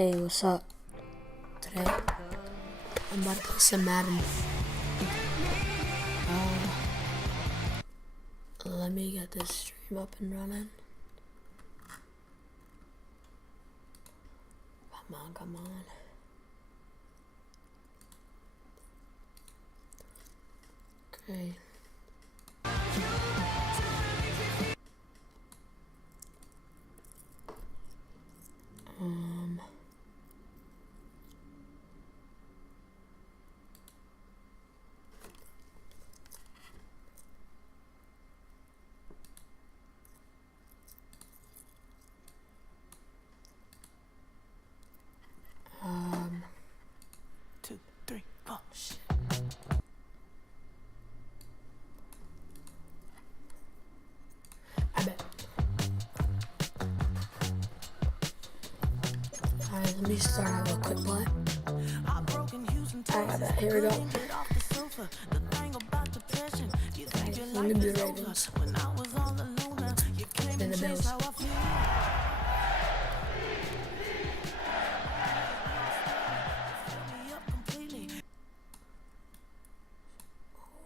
Hey, what's up? Today, I'm about to play some Madden. Let me get this stream up and running. Come on. Okay. Two, three, four. Shit. I bet. Alright, let me start out with a quick play. Alright, I bet. Here we go. Alright, let me do the Ravens. Then the Bills.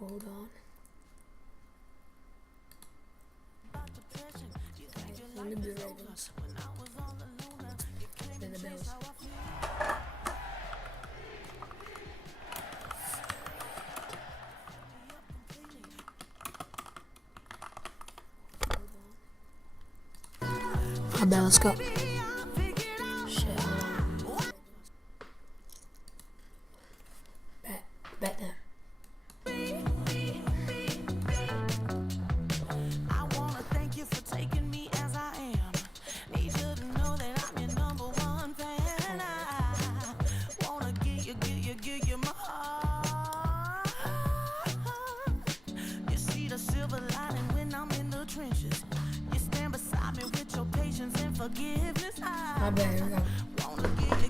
Hold on. Let me do the Ravens. Then the Bills. I bet, let's go. Shit, hold on. Bet that. Forgiveness, I bet, here we go. wanna get you.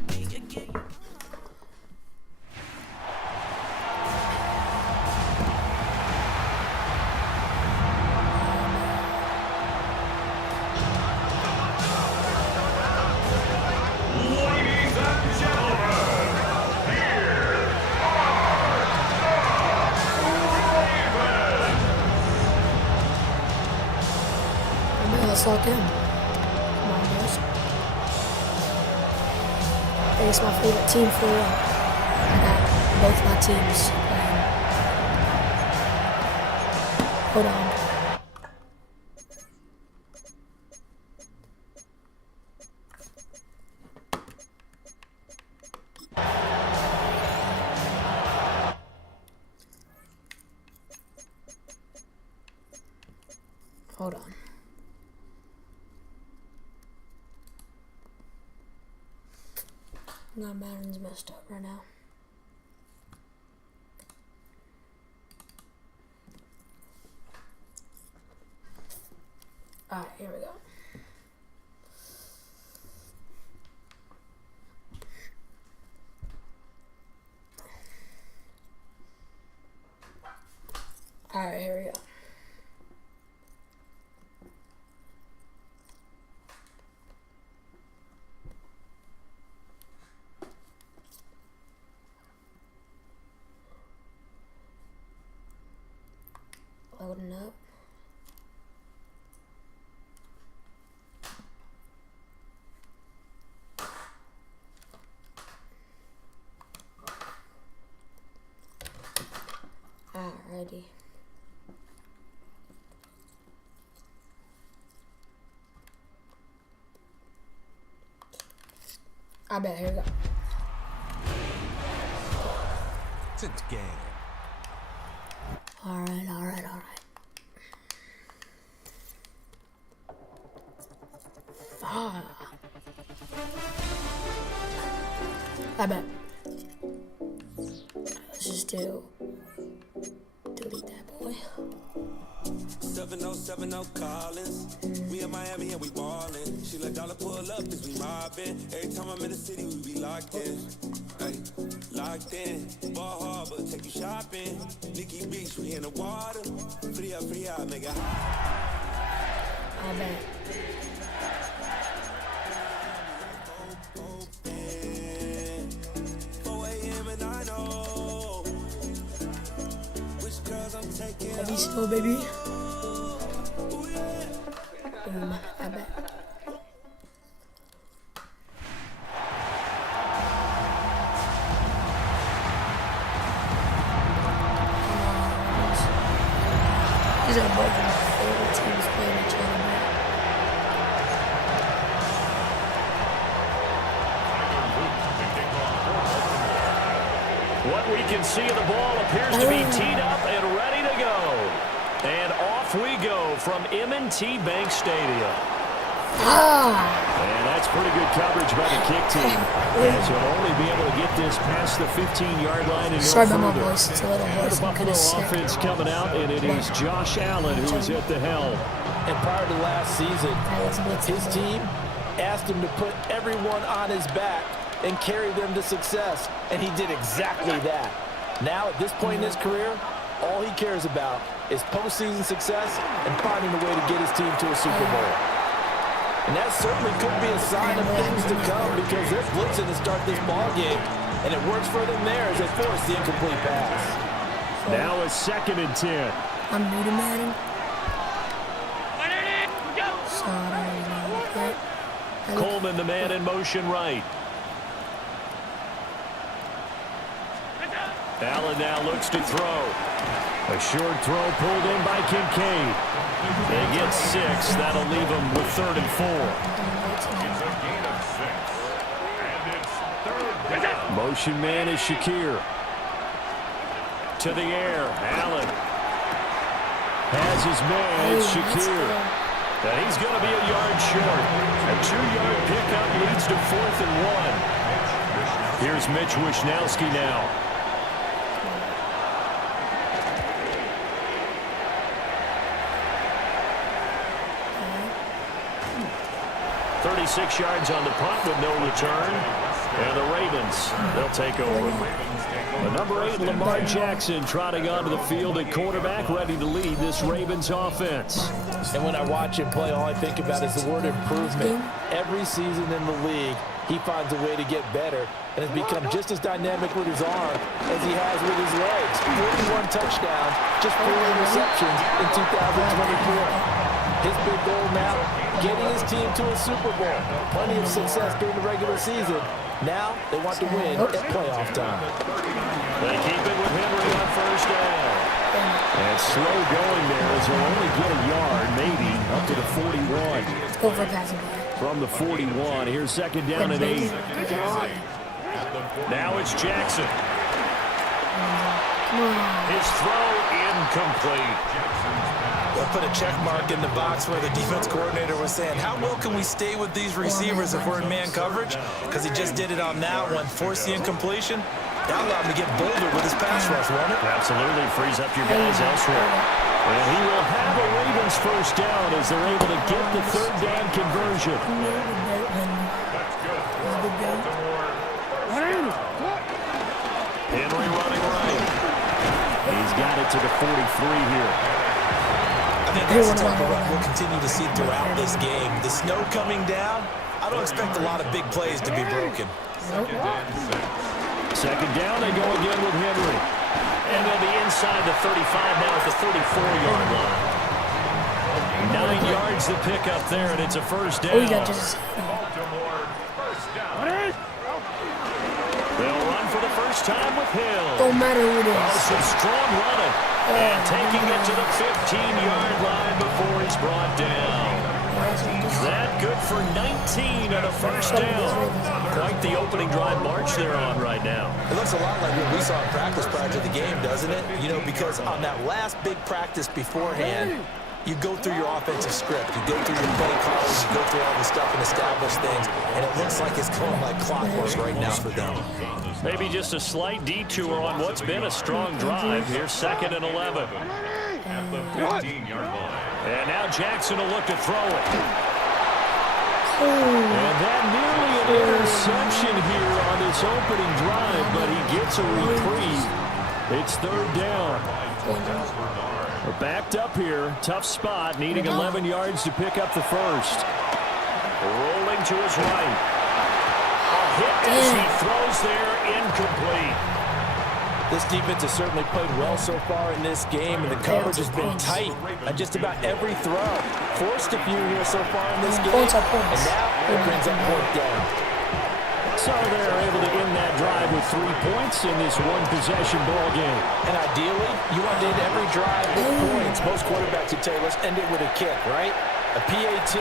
Ladies and gentlemen, here I bet, let's lock in. Come on, boys. Hey, it's my favorite team for real. I got both my teams playing. Hold on. Hold on. No, Madden's messed up right now. Alright, here we go. Alright, here we go. Loading up. Alrighty. I bet, here we go. Together. Alright. I bet. Let's just delete that boy. 7070 Collins. We in Miami and we ballin'. She let dollar pull up cause we mobbin'. Every time I'm in the city, we be locked in. Ay, locked in. Ball Harbor, take you shopping. Nikki Beach, we in the water. Free up, make it hot. I bet. Oh, still, baby. Boom. I bet. These are both of my favorite teams playing each other. What we can see of the ball appears to be teed up and ready to go. And off we go from M&T Bank Stadium. And that's pretty good coverage by the kick team. As you'll only be able to get this past the 15-yard line and Sorry no about my further. voice. It's a little The hoarse. I'm Buffalo kind of sick. offense coming out, and it is Josh Allen who is at the helm. And prior to last season, Let's blitz his it. team asked him to put everyone on his back and carry them to success, and he did exactly that. Now, at this point in his career, all he cares about is postseason success and finding a way to get his team to a Super Bowl. And that certainly could be a sign of things to come because they're blitzing to start this ball game, and it works for them there as they force the incomplete pass. Now a 2nd and 10. I'm new to Maddden. So I don't really know that. Coleman, the man in motion right. Allen now looks to throw. A short throw pulled in by Kincaid. They get 6. That'll leave them with 3rd and 4. It's a gain of 6. And it's 3rd down. Motion man is Shakir. To the air. Allen has his man. It's Shakir. And he's going to be a yard short. A 2-yard pickup leads to 4th and 1. Here's Mitch Wishnowski now. 36 yards on the punt with no return. And the Ravens, they'll take over. The number 8, Lamar Jackson, trotting onto the field at quarterback, ready to lead this Ravens offense. And when I watch him play, all I think about is the word improvement. Every season in the league, he finds a way to get better and has become just as dynamic with his arm as he has with his legs. 41 touchdowns, just 4 interceptions in 2024. His big goal now, getting his team to a Super Bowl. Plenty of success during the regular season. Now they want to win at playoff time. They keep it with Henry on 1st down. And slow going there as they'll only get a yard, maybe, up to the 41. Let's go for a passing play. From the 41, here's 2nd down and 8. Now it's Jackson. His throw incomplete. They'll put a check mark in the box where the defense coordinator was saying, how well can we stay with these receivers if we're in man coverage? Because he just did it on that one, forced the incompletion. That allowed him to get bolder with his pass rush, won't it? Absolutely, frees up your guys elsewhere. And he will have a Ravens 1st down as they're able to get the 3rd down conversion. Henry running right. He's got it to the 43 here. I think that's the type of run we'll continue to see throughout this game. The snow coming down, I don't expect a lot of big plays to be broken. 2nd down, they go again with Henry. And they'll be inside the 35 now at the 34-yard line. 9 yards to pick up there, and it's a 1st down. Oh, you got just... They'll run for the 1st time with Hill. Don't matter who it Oh, is. some strong running. And taking it to the 15-yard line before he's brought down. That good for 19 on a 1st down. Quite the opening drive march they're on right now. It looks a lot like what we saw in practice prior to the game, doesn't it? You know, because on that last big practice beforehand, you go through your offensive script, you go through your play calls, you go through all the stuff and establish things, and it looks like it's going like clockwork right now for them. Maybe just a slight detour on what's been a strong drive. Here's 2nd and 11. At the 15-yard line. And now Jackson will look to throw it. And that nearly an interception here on this opening drive, but he gets a reprieve. It's 3rd down. We're backed up here. Tough spot, needing 11 yards to pick up the 1st. Rolling to his right. A hit as he throws there, incomplete. This defense has certainly played well so far in this game, and the coverage has been tight on just about every throw. Forced a few here so far in this game, and now it brings up fourth down. So they're able to end that drive with 3 points in this one-possession ball game. And ideally, you want to end every drive with points. Most quarterbacks would tell you, let's end it with a kick, right? A PAT,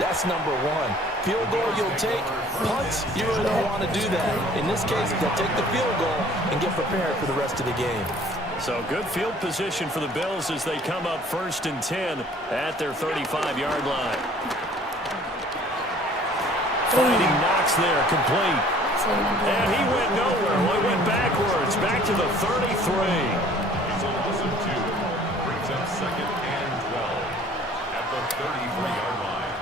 that's number one. Field goal you'll take. Punts, you really don't want to do that. In this case, they'll take the field goal and get prepared for the rest of the game. So good field position for the Bills as they come up 1st and 10 at their 35-yard line. Finding Knox there, complete. And he went nowhere. Well, he went backwards, back to the 33. He's a loss of 2. Brings up 2nd and 12 at the 33-yard line.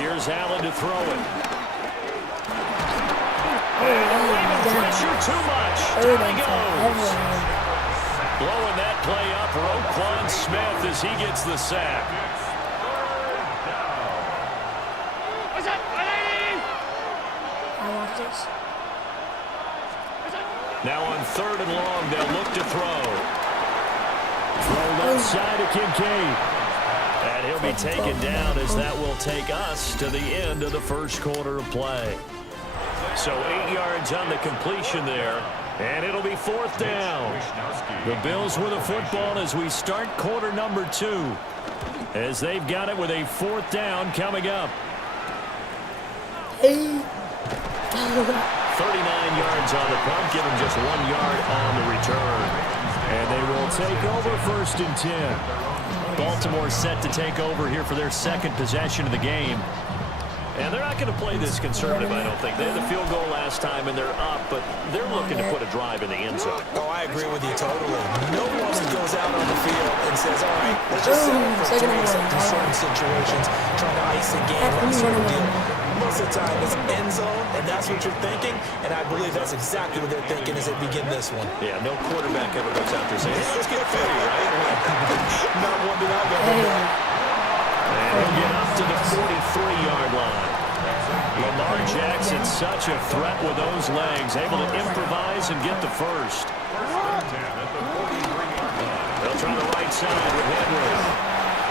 Here's Allen to throw it. And pressure too much. Down he goes. Blowing that play up, Roquan Smith as he gets the sack. Now on 3rd and long, they'll look to throw. Throw left side to Kincaid. And he'll be taken down as that will take us to the end of the first quarter of play. So 8 yards on the completion there, and it'll be 4th down. The Bills with a football as we start quarter number 2, as they've got it with a 4th down coming up. 39 yards on the punt, give them just 1 yard on the return. And they will take over 1st and 10. Baltimore set to take over here for their 2nd possession of the game. And they're not going to play this conservative, I don't think. They had the field goal last time, and they're up, but they're looking to put a drive in the end zone. Oh, I agree with you totally. No one goes out on the field and says, all right, let's just settle for 3 in certain situations, trying to ice the game, that sort of deal. Most of the time, it's end zone, and that's what you're thinking, and I believe that's exactly what they're thinking as they begin this one. Yeah, no quarterback ever goes out there saying, hey, let's get 30, right? Not one that I've ever heard. And he'll get up to the 43-yard line. Lamar Jackson, such a threat with those legs, able to improvise and get the first. They'll try the right side with Henry.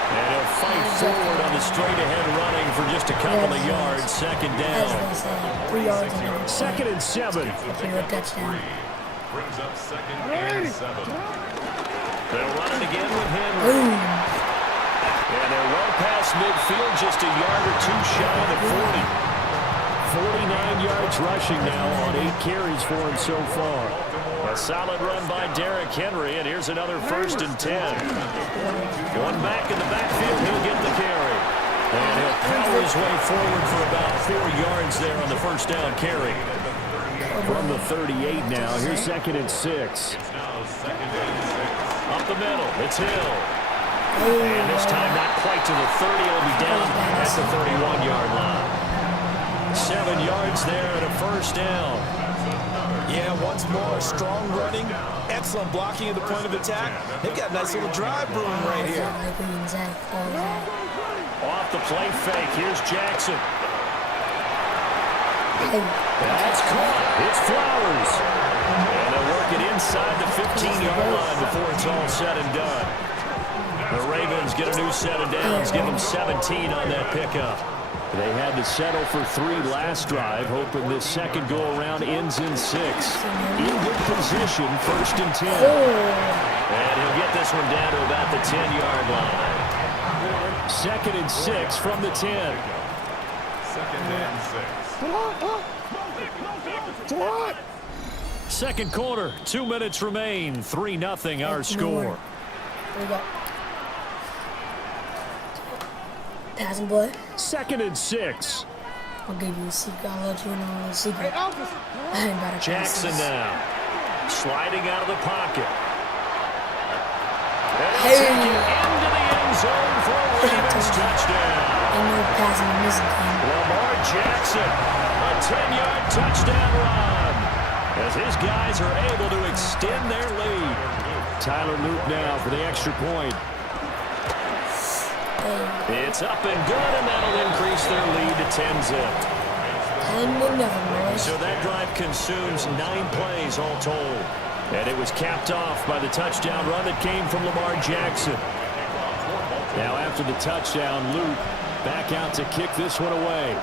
And he'll fight forward on the straight-ahead running for just a couple of yards. 2nd down. 3 yards. 2nd and 7. Touchdown. Brings up 2nd and 7. They'll run it again with Henry. And they're well past midfield, just a yard or 2 shy of the 40. 49 yards rushing now on 8 carries for him so far. A solid run by Derrick Henry, and here's another 1st and 10. One back in the backfield, he'll get the carry. And he'll power his way forward for about 4 yards there on the 1st down carry. From the 38 now, here's 2nd and 6. Up the middle, it's Hill. And this time not quite to the 30, it'll be down at the 31-yard line. 7 yards there and a 1st down. Yeah, once more, strong running, excellent blocking at the point of attack. They've got a nice little drive brewing right here. Off the play fake, here's Jackson. That's caught. It's Flowers. And they'll work it inside the 15-yard line before it's all said and done. The Ravens get a new set of downs, give them 17 on that pickup. They had to settle for 3 last drive, hoping this second go-around ends in 6. In good position, 1st and 10. And he'll get this one down to about the 10-yard line. 2nd and 6 from the 10. 2nd and 6. Second quarter, 2 minutes remain. 3-0 our score. Here we go. Passing boy. 2nd and 6. I'll give you a secret. I'll let you know a secret. I ain't about to Jackson pass this. now. Sliding out of the pocket. And Hey. take it into the end zone for a Ravens touchdown. Ain't no passing in this game. Lamar Jackson, a 10-yard touchdown run. As his guys are able to extend their lead. Tyler Luke now for the extra point. It's up and good, and that'll increase their lead to 10-zip. 10-0, boys. So that drive consumes 9 plays all told. And it was capped off by the touchdown run that came from Lamar Jackson. Now after the touchdown, Luke back out to kick this one away.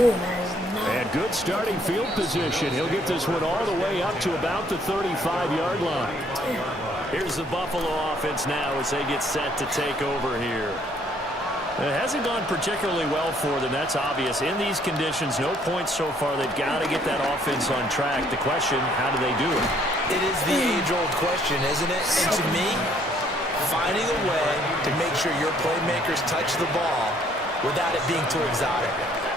Oh, that is not. And good starting field position. He'll get this one all the way up to about the 35-yard line. Here's the Buffalo offense now as they get set to take over here. It hasn't gone particularly well for them. That's obvious. In these conditions, no points so far. They've got to get that offense on track. The question, how do they do it? It is the age-old question, isn't it? And to me, finding a way to make sure your playmakers touch the ball without it being too exotic.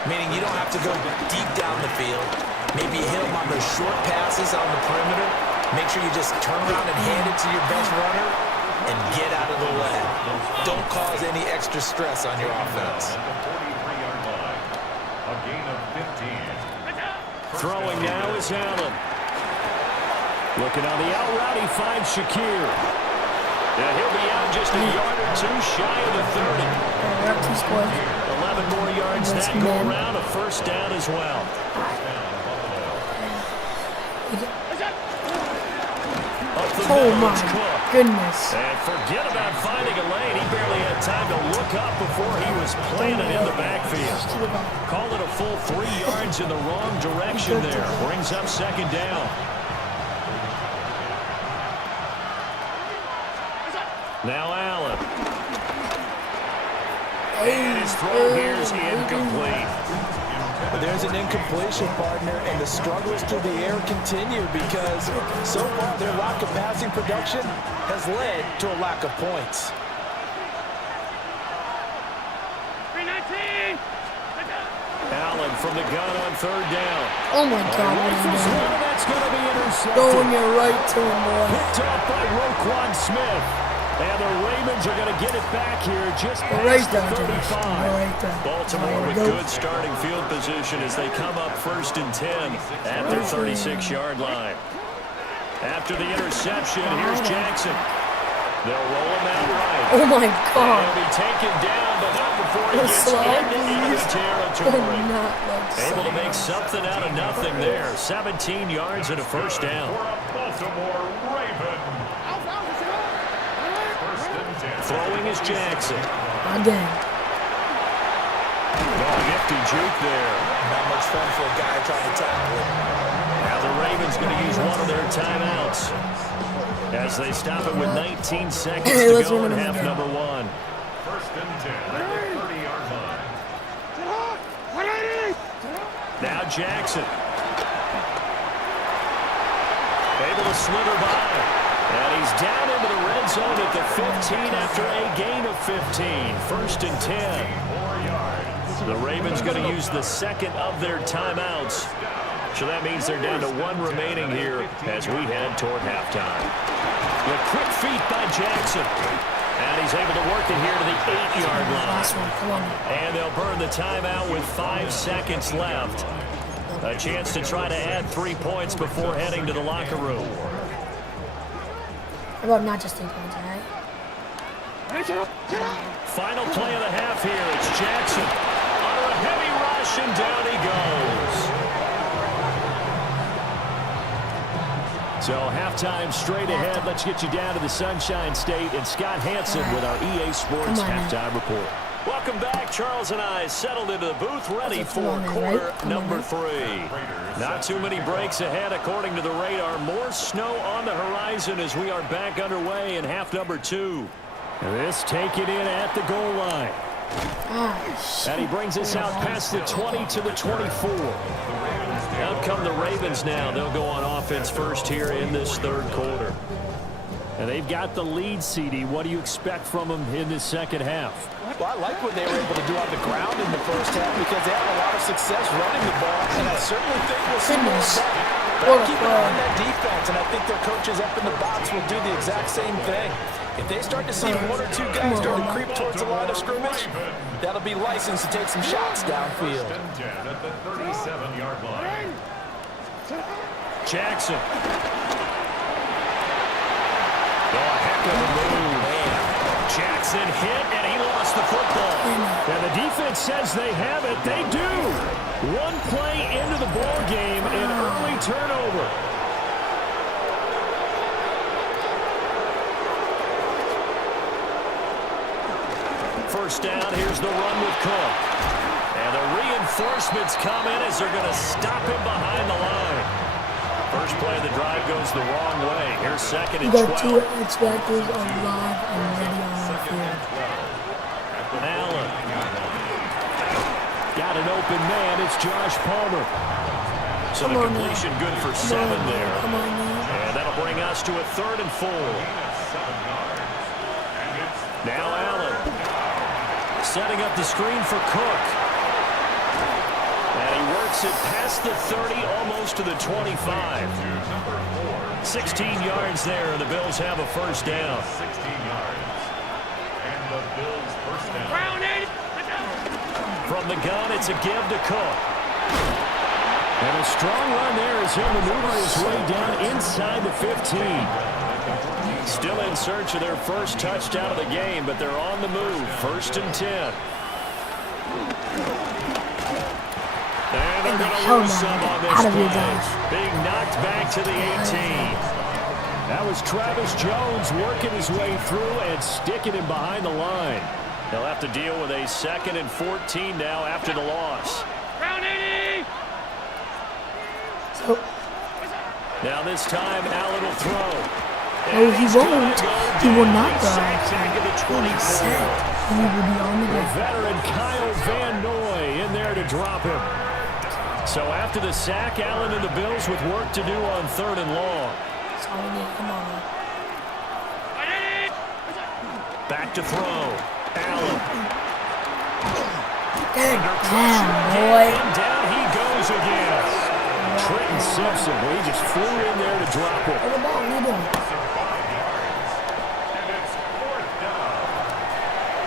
Meaning you don't have to go deep down the field. Maybe hit them on those short passes on the perimeter. Make sure you just turn around and hand it to your best runner and get out of the way. Don't cause any extra stress on your offense. A gain of 15. Throwing now is Allen. Looking on the out route, he finds Shakir. Now he'll be out just a yard or two shy of the 30. We're up 2 scores. 11 more yards that go around, a first down as well. Oh my goodness. And forget about finding a lane. He barely had time to look up before he was planted in the backfield. Call it a full 3 yards in the wrong direction there. Brings up second down. Now Allen. And his throw here is incomplete. There's an incompletion, partner, and the struggles through the air continue because so far their lack of passing production has led to a lack of points. 319. Allen from the gun on third down. Oh my God. Rifles one, and that's going to be intercepted. Throwing it right to him, boy. Picked off by Roquan Smith. And the Ravens are going to get it back here just Right past the there, 35. Right there. Baltimore with good starting field position as they come up 1st and 10 at their 36-yard line. After the interception, here's Jackson. They'll roll him out right. Oh my And God. he'll be taken down, but not before he gets Slow, into enemy please. territory. Not like Able to make something out of nothing there. 17 yards and a first down. For a Baltimore Raven. Throwing is Jackson. again. Oh, nifty juke there. Not much fun for a guy trying to tackle it. Now the Ravens going to use one of their timeouts as they stop it with 19 seconds to go in half number 1. 1st and 10 at the 30-yard line. Now Jackson. Able to slither by. And he's down into the red zone at the 15 after a gain of 15. 1st and 10. The Ravens going to use the second of their timeouts. So that means they're down to 1 remaining here as we head toward halftime. The quick feet by Jackson. And he's able to work it here to the 8-yard line. Last one, come on. And they'll burn the timeout with 5 seconds left. A chance to try to add 3 points before heading to the locker room. How about not just 3 points, all right? Final play of the half here. It's Jackson under a heavy rush, and down he goes. So halftime straight ahead. Let's get you down to the Sunshine State and Scott Hansen with our EA Sports halftime report. Welcome back. Charles and I settled into the booth, ready for quarter number 3. Not too many breaks ahead, according to the radar. More snow on the horizon as we are back underway in half number 2. This taken in at the goal line. And he brings us out past the 20 to the 24. Out come the Ravens now. They'll go on offense first here in this 3rd quarter. And they've got the lead, CD. What do you expect from them in this second half? Well, I like what they were able to do on the ground in the first half because they had a lot of success running the ball, and I certainly think we'll see more of that. They'll keep an eye on that defense, and I think their coaches up in the box will do the exact same thing. If they start to see 1 or 2 guys start to creep towards the line of scrimmage, that'll be licensed to take some shots downfield. 1st and 10 at the 37-yard line. Jackson. Oh, a heck of a move. Jackson Isn't hit, and he lost the football. And the defense says they have it. They do. One play into the ball game, an early turnover. First down, here's the run with Cook. And the reinforcements come in as they're going to stop him behind the line. First play of the drive goes the wrong way. Here's second and 12. You got two X-Factors alive and ready on the field. Allen. Got an open man. It's Josh Palmer. So the completion good for 7 there. Come on now. And that'll bring us to a 3rd and 4. Now Allen. Setting up the screen for Cook. And he works it past the 30, almost to the 25. 16 yards there, and the Bills have a first down. 16 yards. And the Bills first down. From the gun, it's a give to Cook. And a strong run there as he'll maneuver his way down inside the 15. Still in search of their first touchdown of the game, but they're on the move. 1st and 10. And they're going to lose some on this play. Being knocked back to the 18. That was Travis Jones working his way through and sticking him behind the line. They'll have to deal with a 2nd and 14 now after the loss. Now this time, Allen will throw. No, he won't. He will not throw. He said he will be on the The ground. veteran Kyle Van Noy in there to drop him. So after the sack, Allen and the Bills with work to do on 3rd and long. That's all we need. Come on, man. Back to throw. Allen. Damn, boy. And down he goes again. Trenton Simpson, well, he just flew in there to drop it. What about what are you doing?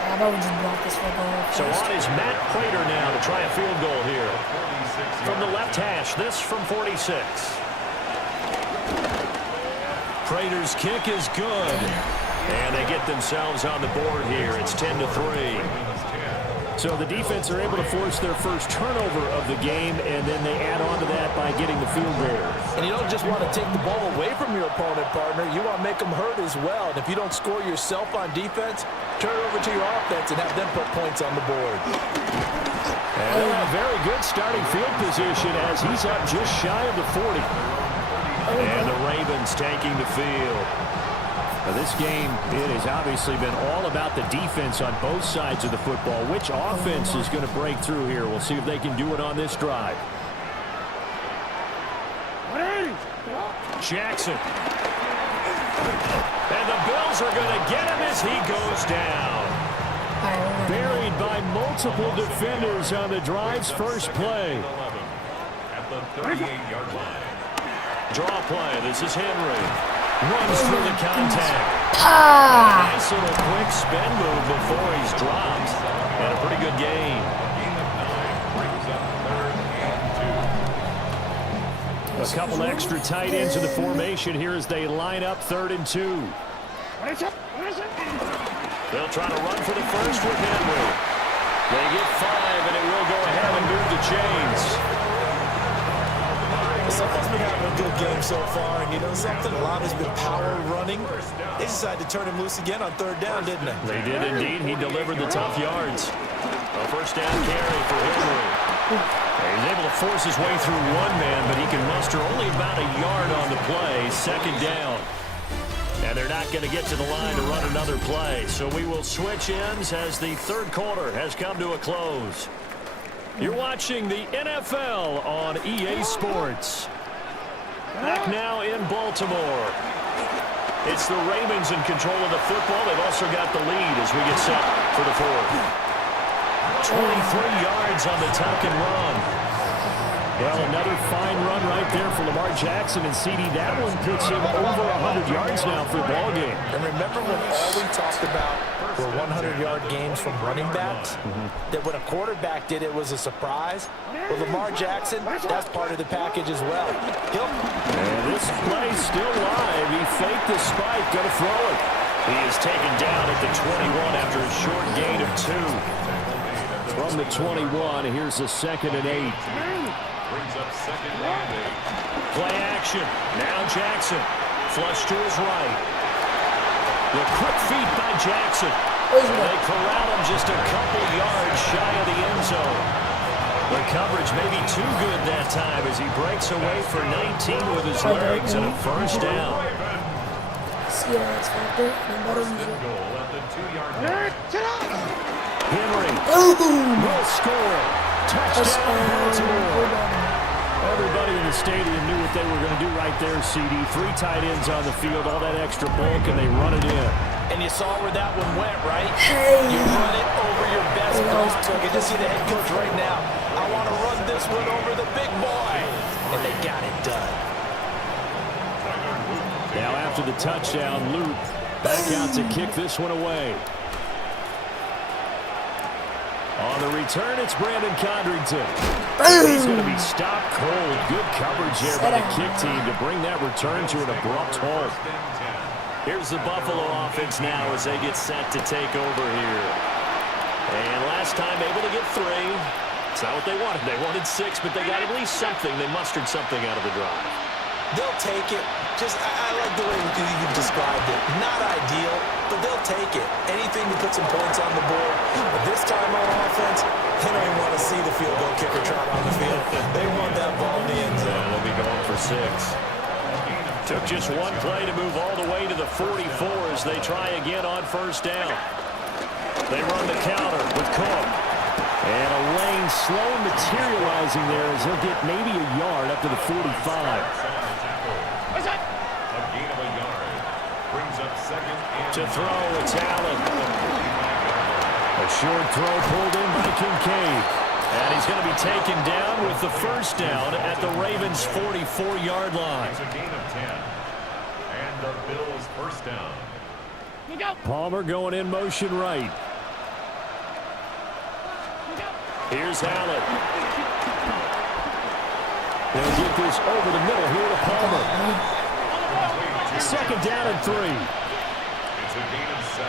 How about we just block this for a goal? So on is Matt Prater now to try a field goal here. From the left hash, this from 46. Prater's kick is good. And they get themselves on the board here. It's 10-3. So the defense are able to force their first turnover of the game, and then they add on to that by getting the field goal. And you don't just want to take the ball away from your opponent, partner. You want to make them hurt as well. And if you don't score yourself on defense, turn it over to your offense and have them put points on the board. And a very good starting field position as he's up just shy of the 40. And the Ravens taking the field. Now this game, it has obviously been all about the defense on both sides of the football. Which offense is going to break through here? We'll see if they can do it on this drive. Jackson. And the Bills are going to get him as he goes down. Buried by multiple defenders on the drive's first play. At the 38-yard line. Draw play. This is Henry. Runs through the contact. Nice little quick spin move before he's dropped. And a pretty good gain. Brings up 3rd and 2. A couple extra tight ends in the formation here as they line up 3rd and 2. They'll try to run for the first with Henry. They get 5, and it will go ahead and move the chains. Someone's been having a good game so far, and you know something? A lot has been power running. They decided to turn him loose again on 3rd down, didn't they? They did indeed. He delivered the tough yards. A first down carry for Henry. He's able to force his way through one man, but he can muster only about a yard on the play. 2nd down. And they're not going to get to the line to run another play. So we will switch ends as the 3rd quarter has come to a close. You're watching the NFL on EA Sports. Back now in Baltimore. It's the Ravens in control of the football. They've also got the lead as we get set for the 4th. 23 yards on the tuck and run. Well, another fine run right there for Lamar Jackson and CD. That one puts him over 100 yards now for the ball game. And remember when all we talked about were 100-yard games from running backs? That when a quarterback did it was a surprise? Well, Lamar Jackson, that's part of the package as well. And this play still live. He faked the spike, going to throw it. He is taken down at the 21 after a short gain of 2. From the 21, here's a 2nd and 8. Brings up 2nd and 8. Play action. Now Jackson. Flush to his right. The quick feet by Jackson. And they corral him just a couple yards shy of the end zone. The coverage may be too good that time as he breaks away for 19 with his legs and a first down. See it's factor. Goal at the 2-yard line. Henry Boom! will score. Touchdown, Baltimore. Everybody in the stadium knew what they were going to do right there, CD. 3 tight ends on the field, all that extra bulk, and they run it in. And you saw where that one went, right? Hey. You run it over your best block. You can see the head coach right now. I want to run this one over the big boy. And they got it done. Now after the touchdown, Luke back out to kick this one away. On the return, it's Brandon Condrington. He's going to be stopped cold. Good coverage there by the kick team to bring that return to an abrupt halt. Here's the Buffalo offense now as they get set to take over here. And last time able to get 3. It's not what they wanted. They wanted 6, but they got at least something. They mustered something out of the drive. They'll take it. I like the way you described it. Not ideal, but they'll take it. Anything to put some points on the board. But this time on offense, they don't even want to see the field goal kicker trot on the field. They want that ball in the end zone. They'll be going for 6. Took just one play to move all the way to the 44 as they try again on first down. They run the counter with Cook. And a lane slow materializing there as he'll get maybe a yard up to the 45. A gain of a yard. Brings up 2nd and To throw, it's Allen. A short throw pulled in by Kincaid. And he's going to be taken down with the first down at the Ravens' 44-yard line. It's a gain of 10. And the Bills' first down. Palmer going in motion right. Here's Allen. They'll get this over the middle here to Palmer. 2nd down and 3. It's a gain of 7.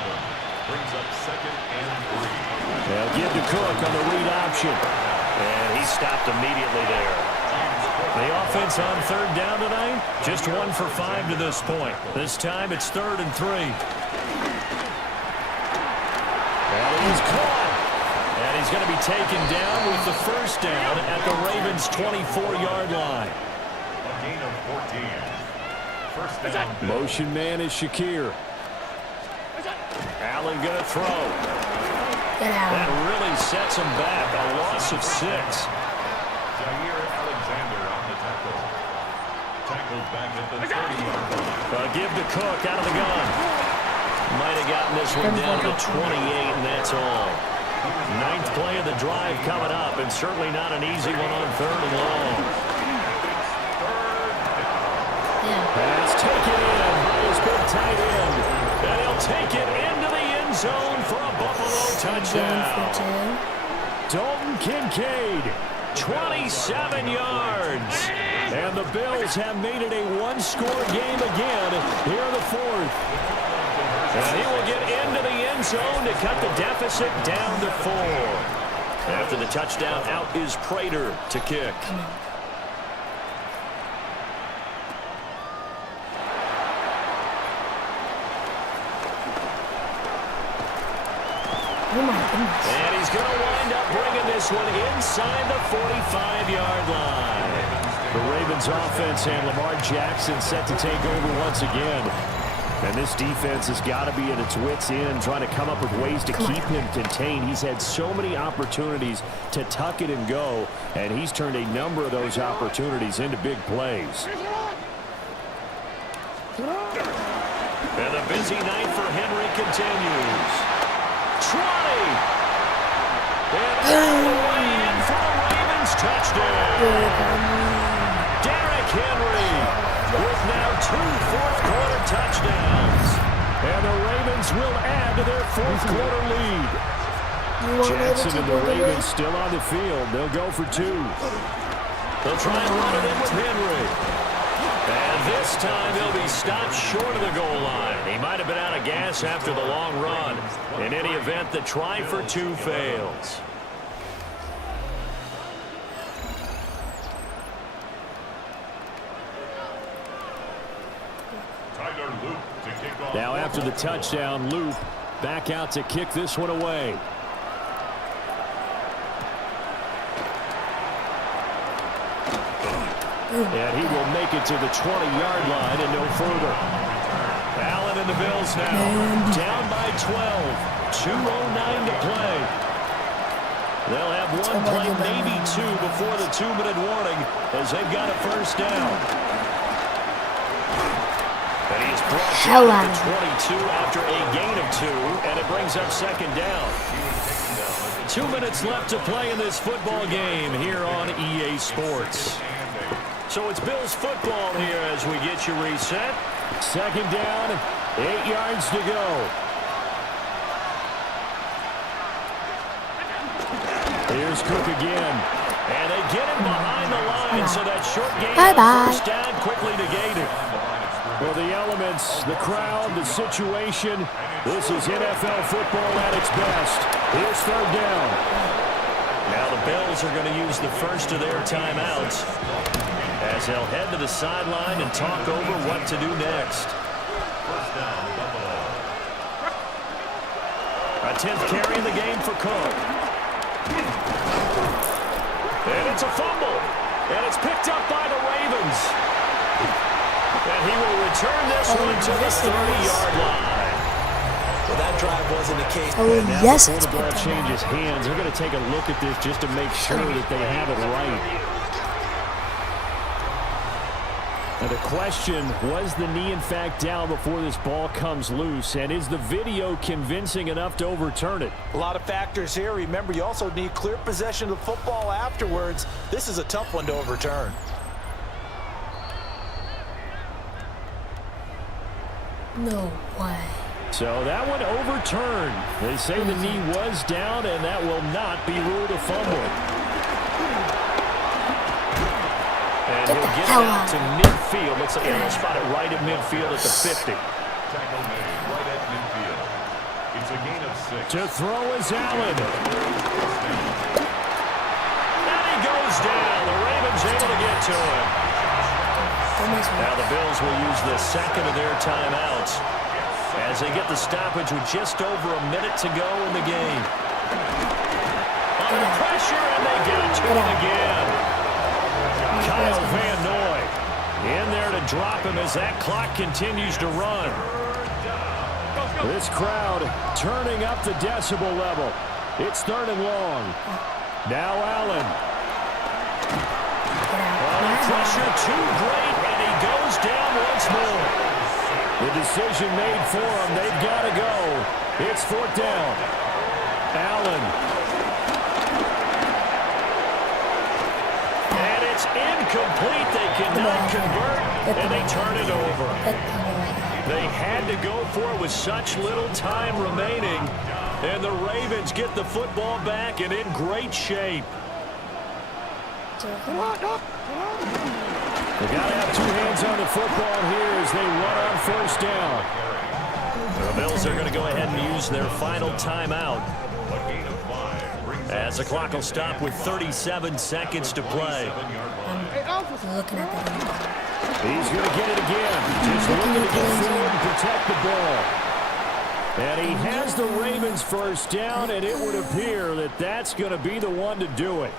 Brings up 2nd and 3. They'll give to Cook on the read option. And he stopped immediately there. The offense on 3rd down tonight, just 1 for 5 to this point. This time it's 3rd and 3. And he's caught. And he's going to be taken down with the first down at the Ravens' 24-yard line. A gain of 14. First down. Motion man is Shakir. Allen going to throw. That really sets him back. A loss of 6. Jair Alexander on the tackle. Tackled back at the 30-yard line. Give to Cook out of the gun. Might have gotten this one down to 28, and that's all. 9th play of the drive coming up, and certainly not an easy one on 3rd and long. Pass taken in by his big tight end. And he'll take it into the end zone for a Buffalo touchdown. Dalton Kincaid, 27 yards. And the Bills have made it a 1-score game again here in the 4th. And he will get into the end zone to cut the deficit down to 4. After the touchdown, out is Prater to kick. Oh my goodness. And he's going to wind up bringing this one inside the 45-yard line. The Ravens offense and Lamar Jackson set to take over once again. And this defense has got to be at its wits' end, trying to come up with ways to keep him contained. He's had so many opportunities to tuck it and go, and he's turned a number of those opportunities into big plays. And the busy night for Henry continues. 20! And all the way in for the Ravens touchdown. Derrick Henry with now 2 fourth-quarter touchdowns. And the Ravens will add to their fourth-quarter lead. Jackson and the Ravens still on the field. They'll go for 2. They'll try and run it in with Henry. And this time he'll be stopped short of the goal line. He might have been out of gas after the long run. In any event, the try for two fails. Now after the touchdown, Loop back out to kick this one away. And he will make it to the 20-yard line and no further. Allen and the Bills now down by 12. 2:09 to play. They'll have one play, maybe two, before the 2-minute warning as they've got a first down. And he's brought down at the 22 after a gain of 2, and it brings up second down. 2 minutes left to play in this football game here on EA Sports. So it's Bills football here as we get you reset. Second down, 8 yards to go. Here's Cook again. And they get him behind the line, so that short game first down quickly negated. Well, the elements, the crowd, the situation, this is NFL football at its best. Here's third down. Now the Bills are going to use the first of their timeouts as they'll head to the sideline and talk over what to do next. A 10th carry in the game for Cook. And it's a fumble. And it's picked up by the Ravens. And he will return this one to the 30-yard line. Well, that drive wasn't the case. Oh, yes, it's the ball changes hands. They're going to take a look at this just to make sure that they have it right. Now the question, was the knee in fact down before this ball comes loose? And is the video convincing enough to overturn it? A lot of factors here. Remember, you also need clear possession of the football afterwards. This is a tough one to overturn. No way. So that one overturned. They say the knee was down, and that will not be ruled a fumble. And he'll get it out to midfield. Looks like they'll spot it right at midfield at the 50. Tackle made right at midfield. It's a gain of 6. To throw is Allen. And he goes down. The Ravens able to get to him. Now the Bills will use the second of their timeouts as they get the stoppage with just over a minute to go in the game. Under pressure, and they get it to him again. Kyle Van Noy in there to drop him as that clock continues to run. This crowd turning up the decibel level. It's third and long. Now Allen. Pressure too great, and he goes down once more. The decision made for him. They've got to go. It's fourth down. Allen. And it's incomplete. They cannot convert, and they turn it over. They had to go for it with such little time remaining, and the Ravens get the football back and in great shape. They got to have two hands on the football here as they run on first down. The Bills are going to go ahead and use their final timeout as the clock will stop with 37 seconds to play. Looking at that. He's going to get it again. Just looking to get forward and protect the ball. And he has the Ravens first down, and it would appear that that's going to be the one to do it.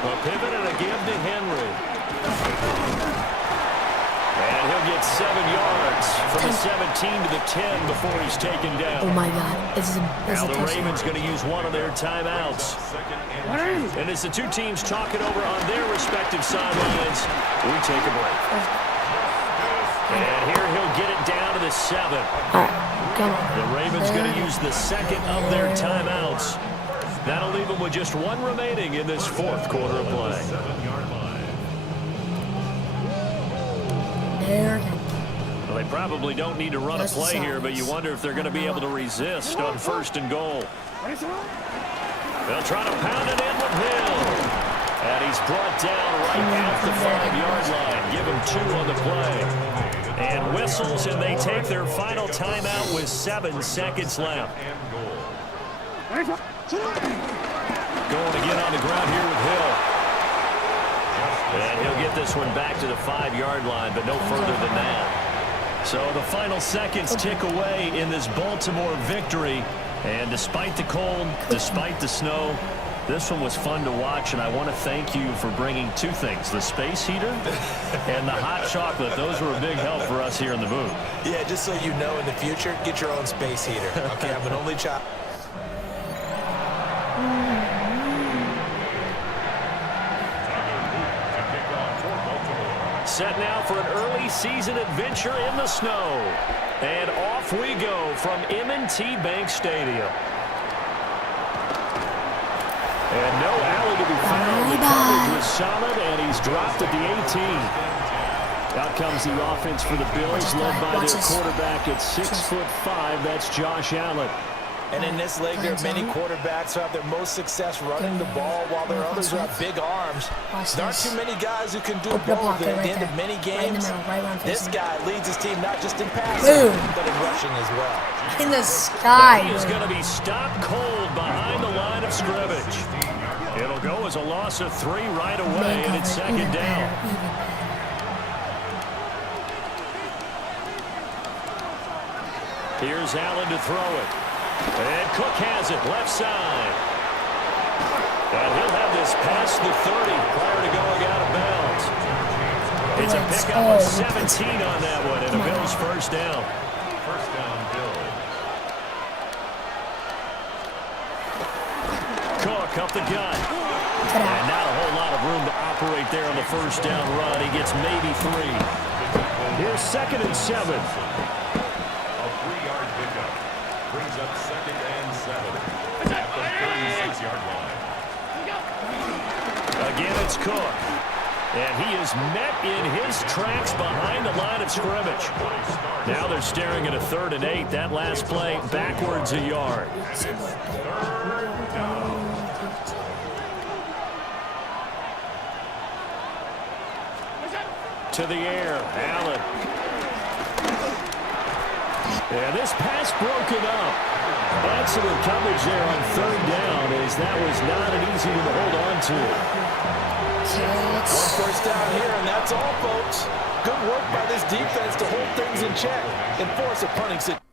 A pivot and a give to Henry. And he'll get 7 yards from the 17 to the 10 before he's taken down. Oh my God. This is a the Ravens going to use one of their timeouts. And as the two teams talk it over on their respective sidelines, we take a break. And here he'll get it down to the 7. All right, come on. The Ravens going to use the second of their timeouts. That'll leave them with just one remaining in this fourth quarter of play. Well, they probably don't need to run a play here, but you wonder if they're going to be able to resist on first and goal. They'll try to pound it in with Hill. And he's brought down right at the 5-yard line. Give him 2 on the play. And whistles, and they take their final timeout with 7 seconds left. Going again on the ground here with Hill. And he'll get this one back to the 5-yard line, but no further than that. So the final seconds tick away in this Baltimore victory. And despite the cold, despite the snow, this one was fun to watch, and I want to thank you for bringing 2 things, the space heater and the hot chocolate. Those were a big help for us here in the booth. Yeah, just so you know, in the future, get your own space heater. Okay, I'm an only child. Set now for an early season adventure in the snow. And off we go from M&T Bank Stadium. And no alley to be found. The coverage was solid, and he's dropped at the 18. Out comes the offense for the Bills, led by their quarterback at 6'5". That's Josh Allen. And in this league, there are many quarterbacks who have their most success running the ball, while there are others who have big arms. There aren't too many guys who can do both. At the end of many games, this guy leads his team not just in passing, but in rushing as well. In the sky. He is going to be stopped cold behind the line of scrimmage. It'll go as a loss of 3 right away, and it's second down. Here's Allen to throw it. And Cook has it, left side. And he'll have this past the 30 prior to going out of bounds. It's a pickup of 17 on that one, and a Bills first down. First down, Bills. Cook up the gut. And not a whole lot of room to operate there on the first down run. He gets maybe 3. Here's 2nd and 7. A 3-yard pickup. Brings up 2nd and 7 at the 36-yard line. Again, it's Cook. And he is met in his tracks behind the line of scrimmage. Now they're staring at a 3rd and 8. That last play backwards a yard. To the air, Allen. And this pass broken up. Excellent coverage there on 3rd down, as that was not an easy one to hold on to. One first down here, and that's all, folks. Good work by this defense to hold things in check and force a punting situation.